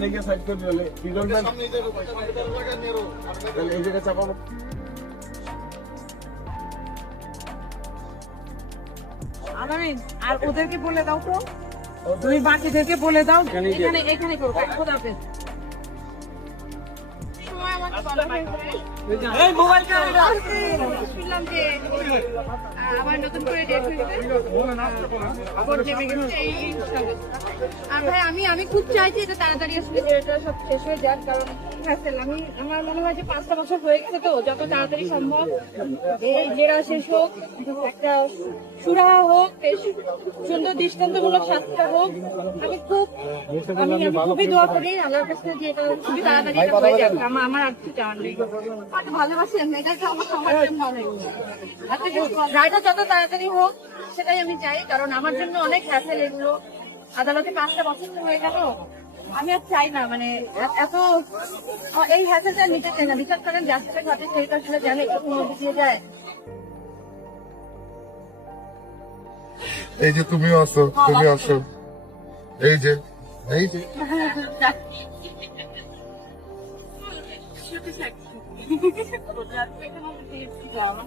লেগে সাইড করে দিলে দুজন এই জায়গায় চাপাবো। আলামিন, আর ওদেরকে বলে দাও তো, তুমি বাকিদেরকে বলে দাও এখানে এখানে করো। খোদা হাফেজ। শুনলাম যে আবার নতুন করে ডেট হয়েছে আর ভাই আমি খুব চাইছি এটা তাড়াতাড়ি আসলে এটা সব শেষ হয়ে যাক, কারণ আমার মনে হয় যে 5টা বছর হয়ে গেছে, তো যত তাড়াতাড়ি সম্ভব এই জেরা শেষ হোক, একটা সুরাহা হোক, সুন্দর দৃষ্টান্তমূলক শাস্তিটা হোক। আমি খুবই দোয়া করি আল্লাহর কাছে যে এটা খুবই তাড়াতাড়ি এটা হয়ে যাক। আমার আর কিছু চাওয়ার নেই। ভালোবাসেন এটাকে আমার সবার জন্য অনেক রায়টা যত তাড়াতাড়ি হোক সেটাই আমি চাই, কারণ আমার জন্য অনেক হ্যাসেল এগুলো। আদালতে 5টা বছর হয়ে গেল, আমি আর চাই না মানে এত এই হ্যাসেলটা নিতে চাই না। বিশেষ করেন জাস্টিসের ঘটে সেইটা আসলে জানে একটু মধ্যে দিয়ে যায়। এই যে তুমিও আসো, তুমি আসো, এই যে এই যে আমার